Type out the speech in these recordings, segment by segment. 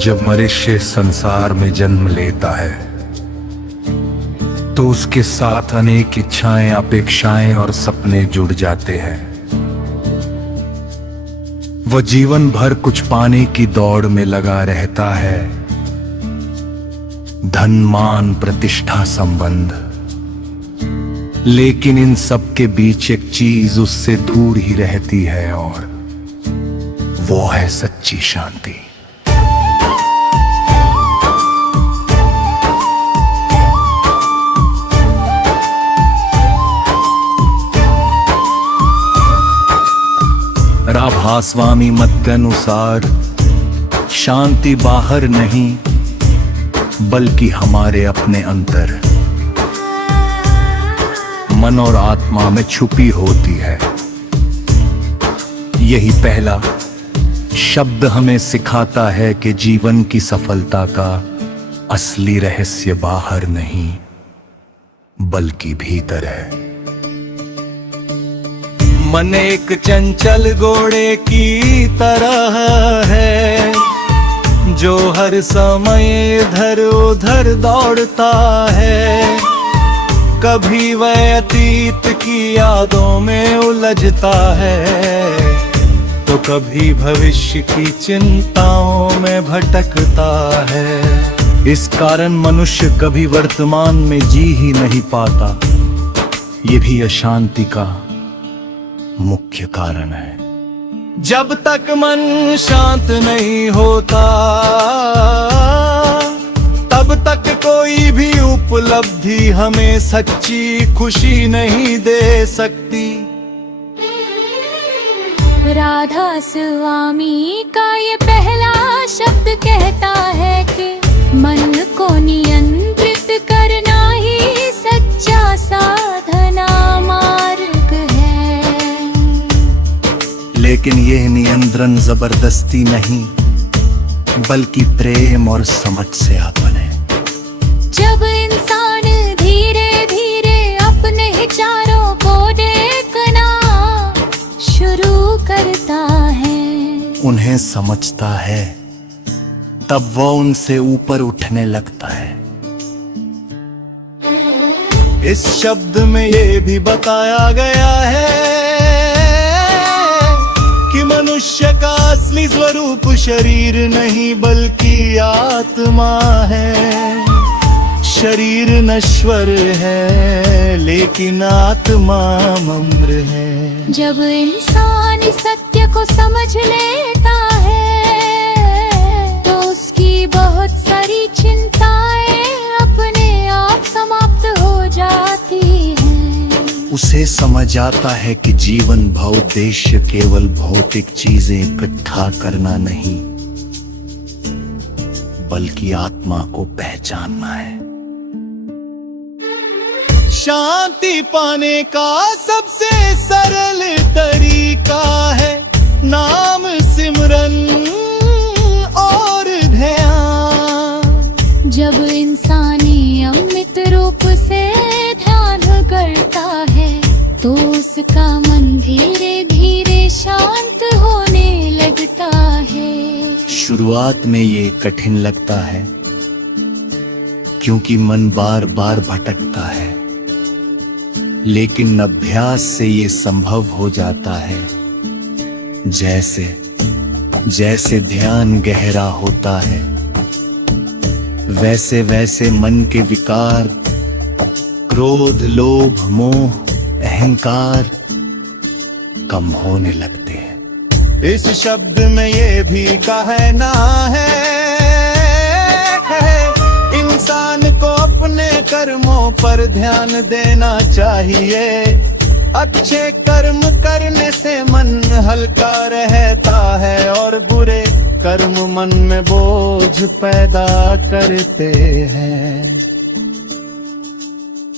जब मनुष्य संसार में जन्म लेता है तो उसके साथ अनेक इच्छाएं, अपेक्षाएं और सपने जुड़ जाते हैं। वह जीवन भर कुछ पाने की दौड़ में लगा रहता है, धन, मान, प्रतिष्ठा, संबंध। लेकिन इन सब के बीच एक चीज उससे दूर ही रहती है और वो है सच्ची शांति। राभास्वामी मत के अनुसार शांति बाहर नहीं बल्कि हमारे अपने अंदर, मन और आत्मा में छुपी होती है। यही पहला शब्द हमें सिखाता है कि जीवन की सफलता का असली रहस्य बाहर नहीं बल्कि भीतर है। मन एक चंचल घोड़े की तरह है जो हर समय इधर उधर दौड़ता है। कभी वह अतीत की यादों में उलझता है तो कभी भविष्य की चिंताओं में भटकता है। इस कारण मनुष्य कभी वर्तमान में जी ही नहीं पाता। ये भी अशांति का मुख्य कारण है। जब तक मन शांत नहीं होता तब तक कोई भी उपलब्धि हमें सच्ची खुशी नहीं दे सकती। राधा स्वामी का ये पहला शब्द कहता है कि मन को नियंत्रित करना ही सच्चा साधना मार्ग है। लेकिन यह नियंत्रण जबरदस्ती नहीं बल्कि प्रेम और समझ से आता है। जब इंसान धीरे धीरे अपने विचारों को देखना शुरू करता है, उन्हें समझता है, तब वो उनसे ऊपर उठने लगता है। इस शब्द में ये भी बताया गया है कि मनुष्य का असली स्वरूप शरीर नहीं बल्कि आत्मा है। शरीर नश्वर है लेकिन आत्मा अमर है। जब इंसान सत्य को समझ लेता है तो उसकी बहुत सारी चिंताएं अपने आप समाप्त हो जाती हैं। उसे समझ आता है कि जीवन का उद्देश्य केवल भौतिक चीजें इकट्ठा करना नहीं बल्कि आत्मा को पहचानना है। शांति पाने का सबसे सरल तरीका है नाम सिमरन और ध्यान। जब इंसानी अमृत रूप से ध्यान करता है तो उसका मन धीरे धीरे शांत होने लगता है। शुरुआत में ये कठिन लगता है क्योंकि मन बार बार भटकता है, लेकिन अभ्यास से ये संभव हो जाता है। जैसे जैसे ध्यान गहरा होता है वैसे वैसे मन के विकार, क्रोध, लोभ, मोह, अहंकार कम होने लगते हैं। इस शब्द में ये भी कहना है इंसान को अपने कर्मों पर ध्यान देना चाहिए। अच्छे कर्म करने से मन हल्का रहता है और बुरे कर्म मन में बोझ पैदा करते हैं।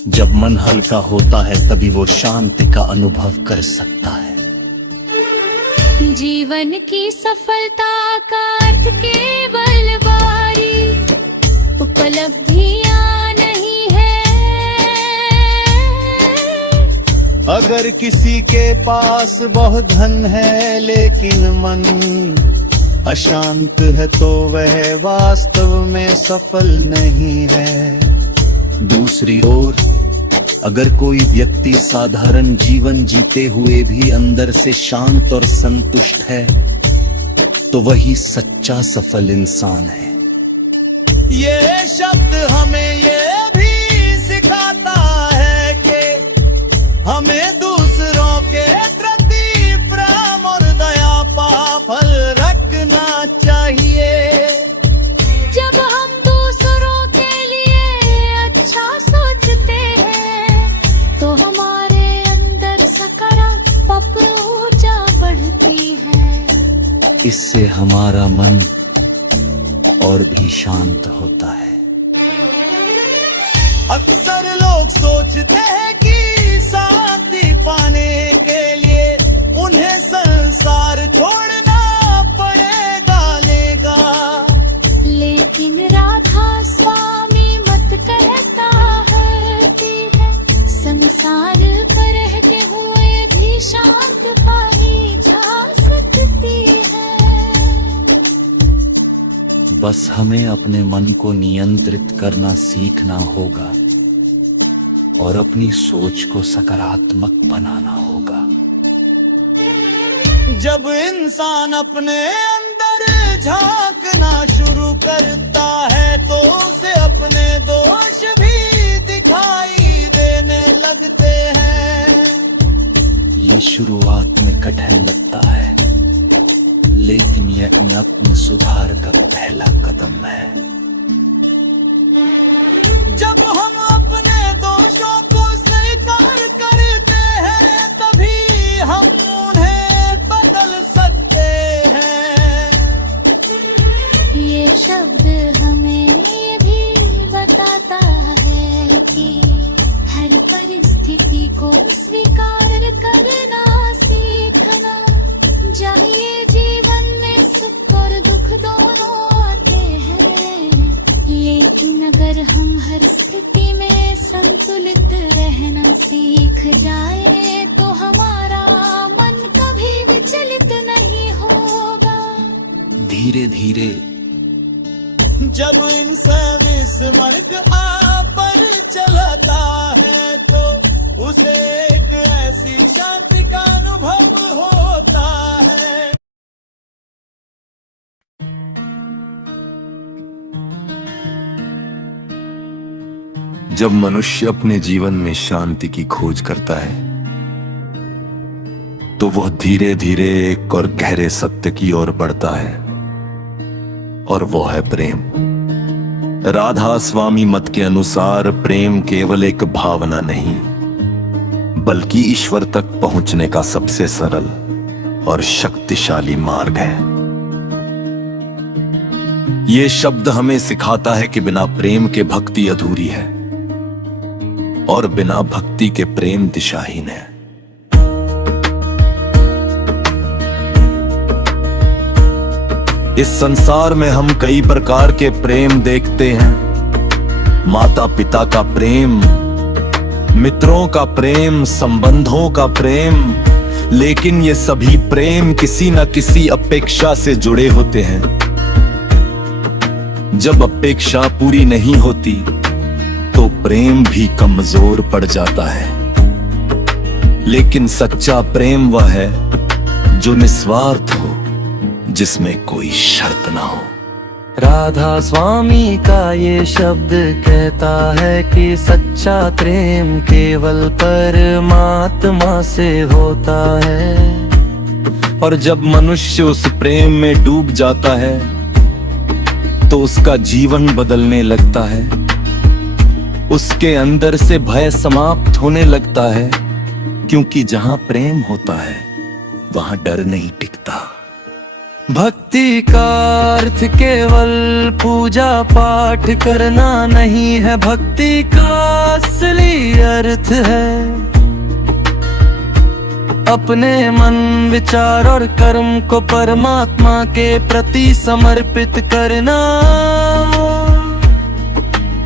जब मन हल्का होता है तभी वो शांति का अनुभव कर सकता है। जीवन की सफलता का अर्थ केवल बारी उपलब्धियां नहीं है। अगर किसी के पास बहुत धन है लेकिन मन अशांत है तो वह वास्तव में सफल नहीं है। दूसरी ओर अगर कोई व्यक्ति साधारण जीवन जीते हुए भी अंदर से शांत और संतुष्ट है तो वही सच्चा सफल इंसान है। ये शब्द हमें ये भी सिखाता है कि हमें दूसरों के प्रति प्रेम और दया का फल रखना चाहिए। जब हम दूसरों के लिए अच्छा सोचते हैं तो हमारे अंदर सकारात्मक ऊर्जा बढ़ती है। इससे हमारा मन और भी शांत होता है। अक्सर लोग सोचते हैं कि शांति पाने के लिए उन्हें संसार छोड़ना पड़ेगा, लेकिन राधा स्वामी मत कहता है कि है संसार पर रहते हुए भी शांत पाई जा सकती है। बस हमें अपने मन को नियंत्रित करना सीखना होगा और अपनी सोच को सकारात्मक बनाना होगा। जब इंसान अपने अंदर झांकना शुरू करता है तो उसे अपने दोष भी दिखाई देने लगते हैं। ये शुरुआत में कठिन लगता है, लेकिन यह आत्म सुधार का पहला कदम है। जब हम अपने दोषों को स्वीकार करते हैं तभी हम उन्हें बदल सकते हैं। ये शब्द हमें ये भी बताता है कि हर परिस्थिति को स्वीकार करना सीखना चाहिए। जीवन में सुख और दुख दोनों आते हैं, लेकिन अगर हम हर स्थिति में संतुलित रहना सीख जाए तो हमारा मन कभी विचलित नहीं होगा। धीरे धीरे जब इंसान इस मार्ग पर चलता है तो उसे एक ऐसी शांति का अनुभव होता है। जब मनुष्य अपने जीवन में शांति की खोज करता है तो वह धीरे धीरे एक और गहरे सत्य की ओर बढ़ता है और वो है प्रेम। राधा स्वामी मत के अनुसार प्रेम केवल एक भावना नहीं बल्कि ईश्वर तक पहुंचने का सबसे सरल और शक्तिशाली मार्ग है। ये शब्द हमें सिखाता है कि बिना प्रेम के भक्ति अधूरी है और बिना भक्ति के प्रेम दिशाहीन है। इस संसार में हम कई प्रकार के प्रेम देखते हैं। माता पिता का प्रेम, मित्रों का प्रेम, संबंधों का प्रेम, लेकिन ये सभी प्रेम किसी न किसी अपेक्षा से जुड़े होते हैं। जब अपेक्षा पूरी नहीं होती तो प्रेम भी कमजोर पड़ जाता है। लेकिन सच्चा प्रेम वह है जो निस्वार्थ हो, जिसमें कोई शर्त ना हो। राधा स्वामी का ये शब्द कहता है कि सच्चा प्रेम केवल परमात्मा से होता है। और जब मनुष्य उस प्रेम में डूब जाता है तो उसका जीवन बदलने लगता है। उसके अंदर से भय समाप्त होने लगता है, क्योंकि जहां प्रेम होता है वहां डर नहीं टिकता। भक्ति का अर्थ केवल पूजा पाठ करना नहीं है, भक्ति का असली अर्थ है अपने मन, विचार और कर्म को परमात्मा के प्रति समर्पित करना।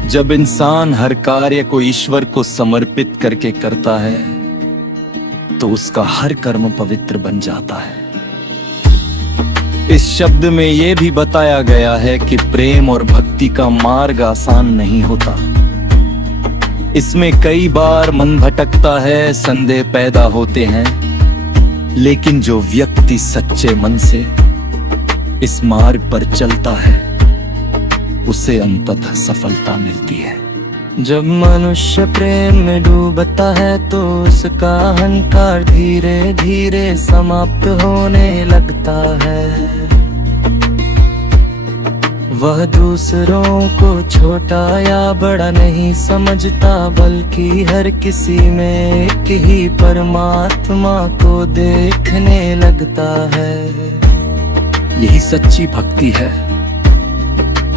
जब इंसान हर कार्य को ईश्वर को समर्पित करके करता है तो उसका हर कर्म पवित्र बन जाता है। इस शब्द में ये भी बताया गया है कि प्रेम और भक्ति का मार्ग आसान नहीं होता। इसमें कई बार मन भटकता है, संदेह पैदा होते हैं, लेकिन जो व्यक्ति सच्चे मन से इस मार्ग पर चलता है उसे अंततः सफलता मिलती है। जब मनुष्य प्रेम में डूबता है तो उसका अहंकार धीरे धीरे समाप्त होने लगता है। वह दूसरों को छोटा या बड़ा नहीं समझता, बल्कि हर किसी में एक ही परमात्मा को देखने लगता है। यही सच्ची भक्ति है,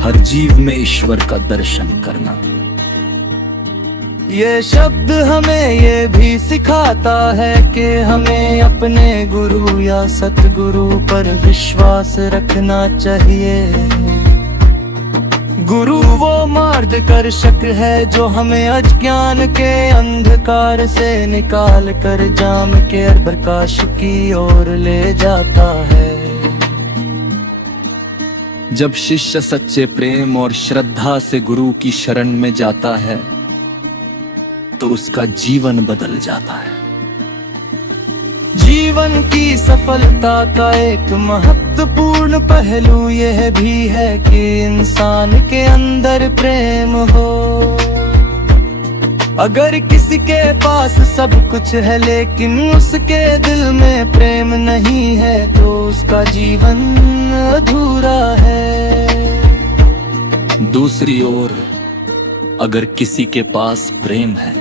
हर जीव में ईश्वर का दर्शन करना। ये शब्द हमें ये भी सिखाता है कि हमें अपने गुरु या सतगुरु पर विश्वास रखना चाहिए। गुरु वो मार्गदर्शक है जो हमें अज्ञान के अंधकार से निकाल कर जाम के प्रकाश की ओर ले जाता है। जब शिष्य सच्चे प्रेम और श्रद्धा से गुरु की शरण में जाता है तो उसका जीवन बदल जाता है। जीवन की सफलता का एक महत्वपूर्ण पहलू यह भी है कि इंसान के अंदर प्रेम हो। अगर किसी के पास सब कुछ है लेकिन उसके दिल में प्रेम नहीं है तो उसका जीवन अधूरा है। दूसरी ओर अगर किसी के पास प्रेम है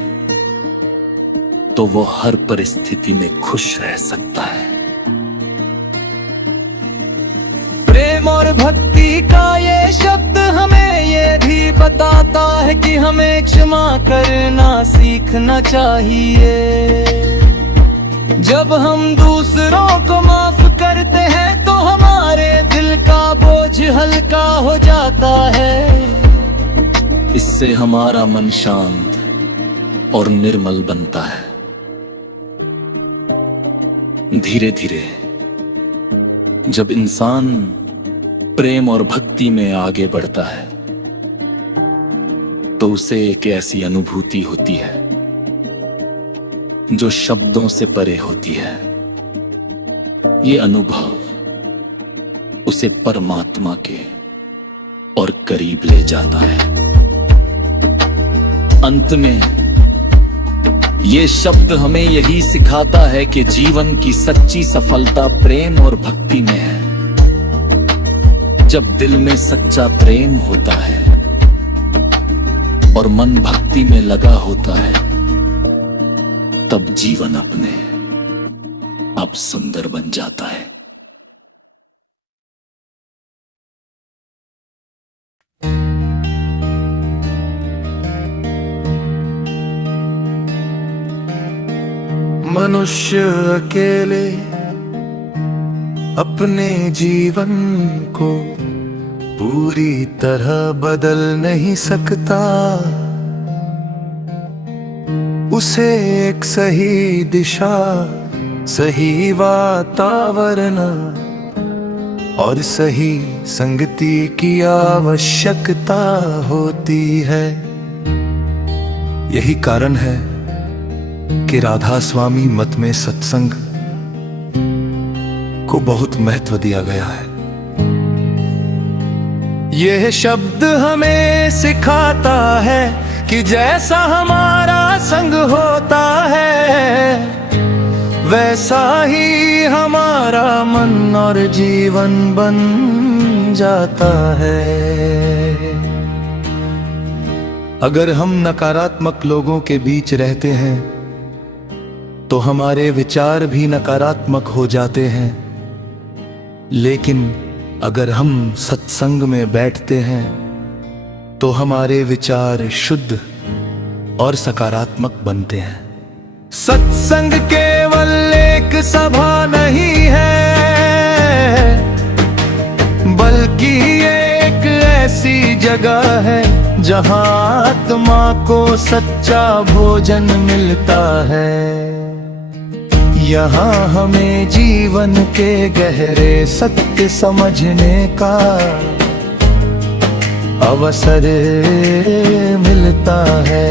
तो वो हर परिस्थिति में खुश रह सकता है। प्रेम और भक्ति का ये शब्द हमें ये भी बताता है कि हमें क्षमा करना सीखना चाहिए। जब हम दूसरों को माफ करते हैं तो हमारे दिल का बोझ हल्का हो जाता है। इससे हमारा मन शांत और निर्मल बनता है। धीरे धीरे जब इंसान प्रेम और भक्ति में आगे बढ़ता है तो उसे एक ऐसी अनुभूति होती है जो शब्दों से परे होती है। ये अनुभव उसे परमात्मा के और करीब ले जाता है। अंत में ये शब्द हमें यही सिखाता है कि जीवन की सच्ची सफलता प्रेम और भक्ति में है। जब दिल में सच्चा प्रेम होता है और मन भक्ति में लगा होता है तब जीवन अपने आप सुंदर बन जाता है। मनुष्य अकेले अपने जीवन को पूरी तरह बदल नहीं सकता। उसे एक सही दिशा, सही वातावरण और सही संगति की आवश्यकता होती है। यही कारण है कि राधा स्वामी मत में सत्संग को बहुत महत्व दिया गया है। यह शब्द हमें सिखाता है कि जैसा हमारा संग होता है वैसा ही हमारा मन और जीवन बन जाता है। अगर हम नकारात्मक लोगों के बीच रहते हैं तो हमारे विचार भी नकारात्मक हो जाते हैं, लेकिन अगर हम सत्संग में बैठते हैं तो हमारे विचार शुद्ध और सकारात्मक बनते हैं। सत्संग केवल एक सभा नहीं है, बल्कि ये एक ऐसी जगह है जहां आत्मा को सच्चा भोजन मिलता है। यहाँ हमें जीवन के गहरे सत्य समझने का अवसर मिलता है।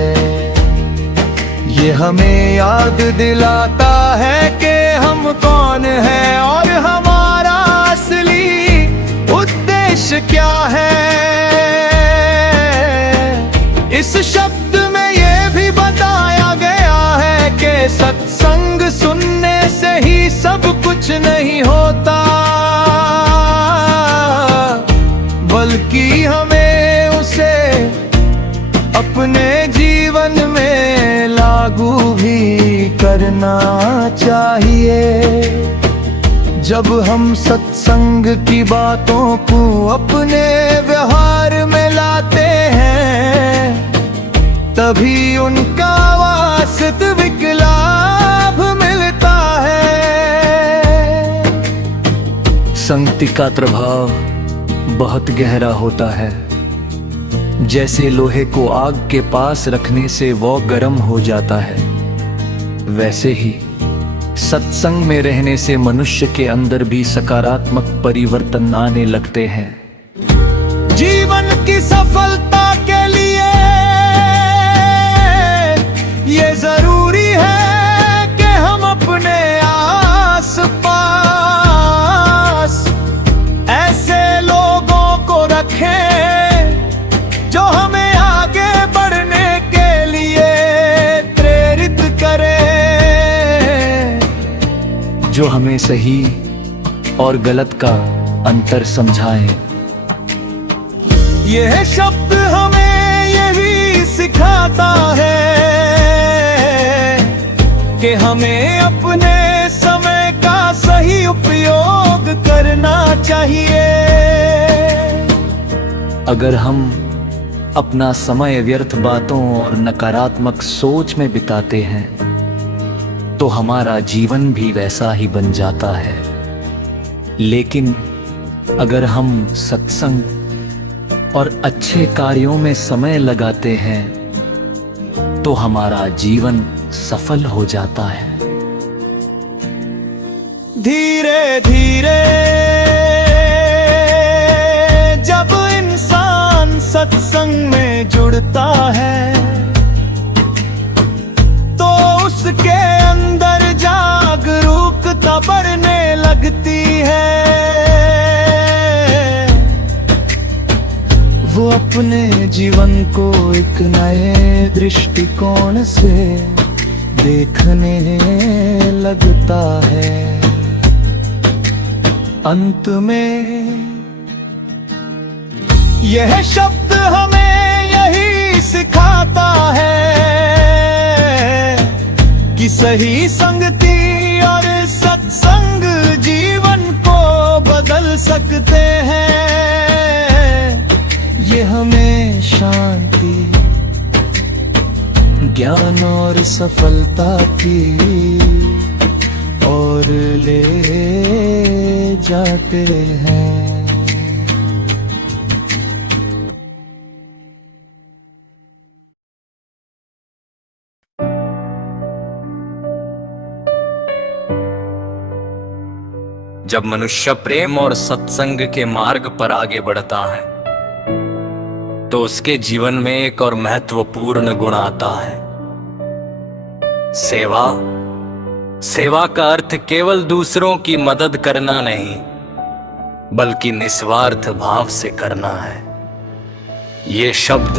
ये हमें याद दिलाता है कि हम कौन हैं और हमारा असली उद्देश्य क्या है। इस शब्द में ये भी बताया गया है कि सत्संग सुनने से ही सब कुछ नहीं होता, बल्कि हमें उसे अपने जीवन में लागू भी करना चाहिए। जब हम सत्संग की बातों को अपने व्यवहार में लाते हैं, तभी उनका वास्तविक लाभ मिलता है। संगति का प्रभाव बहुत गहरा होता है। जैसे लोहे को आग के पास रखने से वो गर्म हो जाता है, वैसे ही सत्संग में रहने से मनुष्य के अंदर भी सकारात्मक परिवर्तन आने लगते हैं। जीवन की सफलता के लिए ये जरूरी है कि हम अपने आस पास ऐसे लोगों को रखें जो हमें आगे बढ़ने के लिए प्रेरित करें, जो हमें सही और गलत का अंतर समझाएं। यह शब्द हमें यही सिखाता है कि हमें अपने समय का सही उपयोग करना चाहिए। अगर हम अपना समय व्यर्थ बातों और नकारात्मक सोच में बिताते हैं, तो हमारा जीवन भी वैसा ही बन जाता है। लेकिन अगर हम सत्संग और अच्छे कार्यों में समय लगाते हैं, तो हमारा जीवन सफल हो जाता है। धीरे धीरे जब इंसान सत्संग में जुड़ता है, तो उसके अंदर जागरूकता बढ़ने लगती है। वो अपने जीवन को एक नए दृष्टिकोण से देखने लगता है। अंत में यह शब्द हमें यही सिखाता है कि सही संगति और सत्संग जीवन को बदल सकते हैं। ये हमें शांति, ज्ञान और सफलता की ओर ले जाते हैं। जब मनुष्य प्रेम और सत्संग के मार्ग पर आगे बढ़ता है, तो उसके जीवन में एक और महत्वपूर्ण गुण आता है, सेवा। सेवा का अर्थ केवल दूसरों की मदद करना नहीं, बल्कि निस्वार्थ भाव से करना है। ये शब्द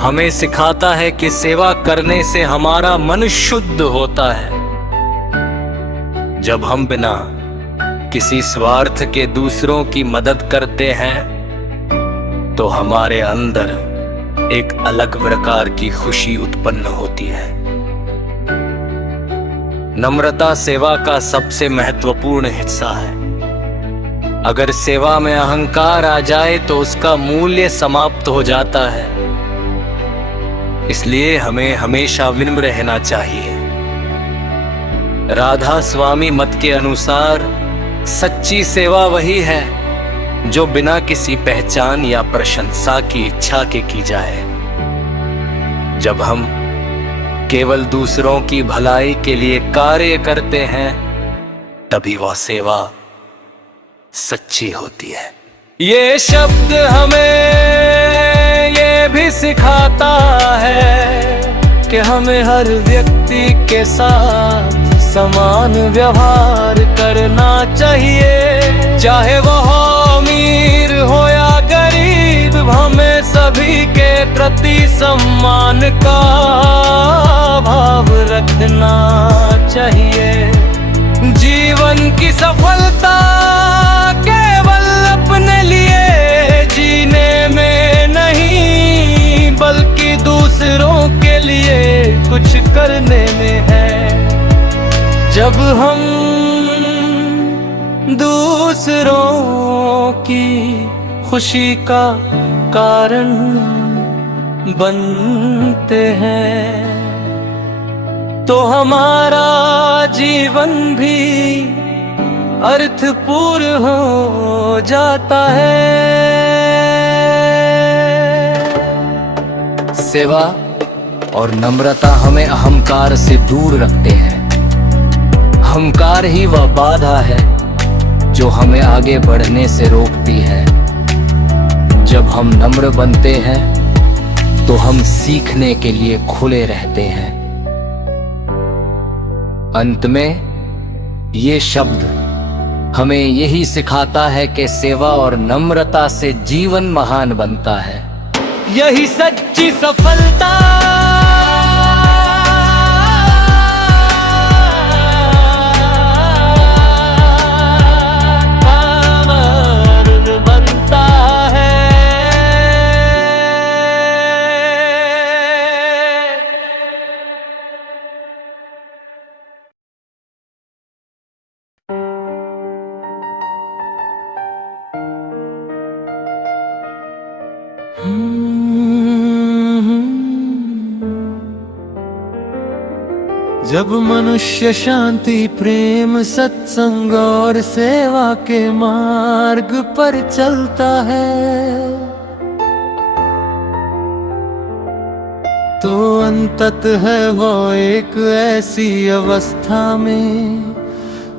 हमें सिखाता है कि सेवा करने से हमारा मन शुद्ध होता है। जब हम बिना किसी स्वार्थ के दूसरों की मदद करते हैं, तो हमारे अंदर एक अलग प्रकार की खुशी उत्पन्न होती है। नम्रता सेवा का सबसे महत्वपूर्ण हिस्सा है। अगर सेवा में अहंकार आ जाए तो उसका मूल्य समाप्त हो जाता है। इसलिए हमें हमेशा विनम्र रहना चाहिए। राधा स्वामी मत के अनुसार सच्ची सेवा वही है जो बिना किसी पहचान या प्रशंसा की इच्छा के की जाए। जब हम केवल दूसरों की भलाई के लिए कार्य करते हैं, तभी वह सेवा सच्ची होती है। ये शब्द हमें ये भी सिखाता है कि हमें हर व्यक्ति के साथ समान व्यवहार करना चाहिए, चाहे वह अमीर हो या गरीब। हमें सभी के प्रति सम्मान का भाव रखना चाहिए। जीवन की सफलता केवल अपने लिए जीने में नहीं, बल्कि दूसरों के लिए कुछ करने में है। जब हम दूसरों की खुशी का कारण बनते हैं, तो हमारा जीवन भी अर्थपूर्ण हो जाता है। सेवा और नम्रता हमें अहंकार से दूर रखते हैं। अहंकार ही वह बाधा है जो हमें आगे बढ़ने से रोकती है। जब हम नम्र बनते हैं तो हम सीखने के लिए खुले रहते हैं। अंत में ये शब्द हमें यही सिखाता है कि सेवा और नम्रता से जीवन महान बनता है। यही सच्ची सफलता बनता है। जब मनुष्य शांति, प्रेम, सत्संग और सेवा के मार्ग पर चलता है, तो अंततः वो एक ऐसी अवस्था में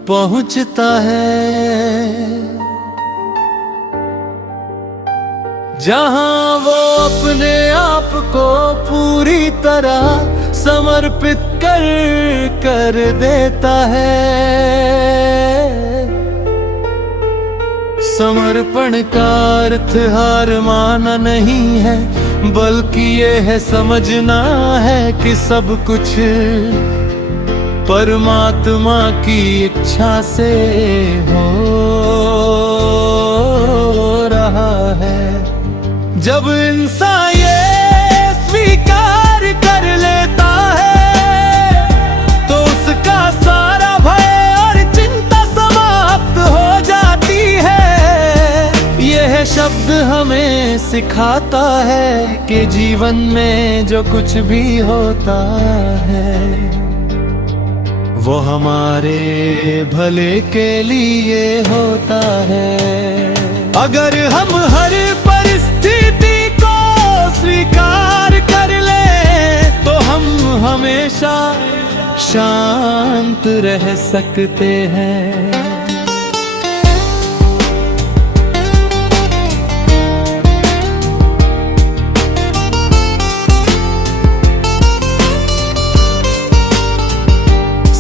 पहुंचता है जहां वो अपने आप को पूरी तरह समर्पित कर देता है। समर्पण का अर्थ हार माना नहीं है, बल्कि ये है समझना है कि सब कुछ परमात्मा की इच्छा से हो रहा है। जब इंसान ये स्वीकार कर लेता है, तो उसका सारा भय और चिंता समाप्त हो जाती है। यह शब्द हमें सिखाता है कि जीवन में जो कुछ भी होता है, वो हमारे भले के लिए होता है। अगर हम हर परिस्थिति को स्वीकार कर ले, तो हम हमेशा शांत रह सकते हैं।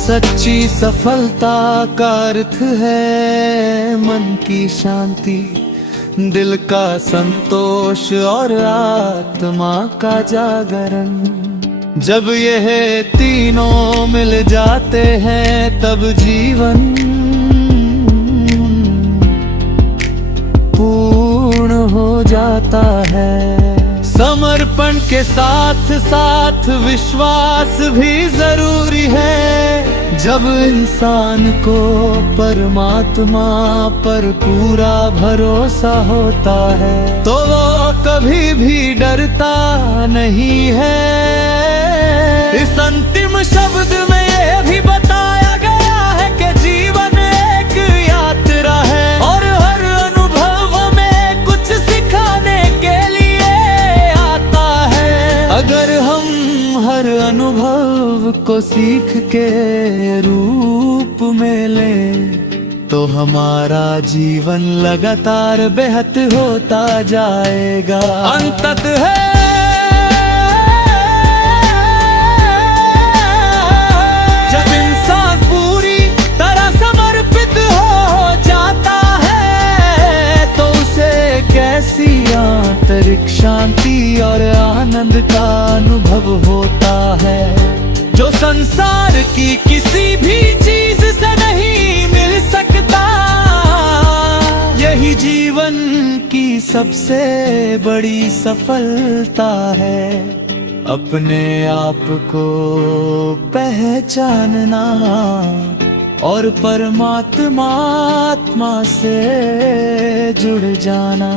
सच्ची सफलता का अर्थ है मन की शांति, दिल का संतोष और आत्मा का जागरण। जब यह तीनों मिल जाते हैं, तब जीवन पूर्ण हो जाता है। समर्पण के साथ साथ विश्वास भी जरूरी है। जब इंसान को परमात्मा पर पूरा भरोसा होता है, तो वो कभी भी डरता नहीं है। इस अंतिम शब्द में ये भी बताया गया है कि जीवन एक यात्रा है, और हर अनुभव में कुछ सिखाने के लिए आता है। अगर हम हर अनुभव को सीख के रूप में ले तो हमारा जीवन लगातार बेहद होता जाएगा। अंततः जब इंसान पूरी तरह समर्पित हो जाता है तो उसे कैसी आंतरिक शांति और आनंद का अनुभव होता है जो संसार की किसी भी चीज से नहीं मिल सकता। यही जीवन की सबसे बड़ी सफलता है, अपने आप को पहचानना और परमात्मा से जुड़ जाना।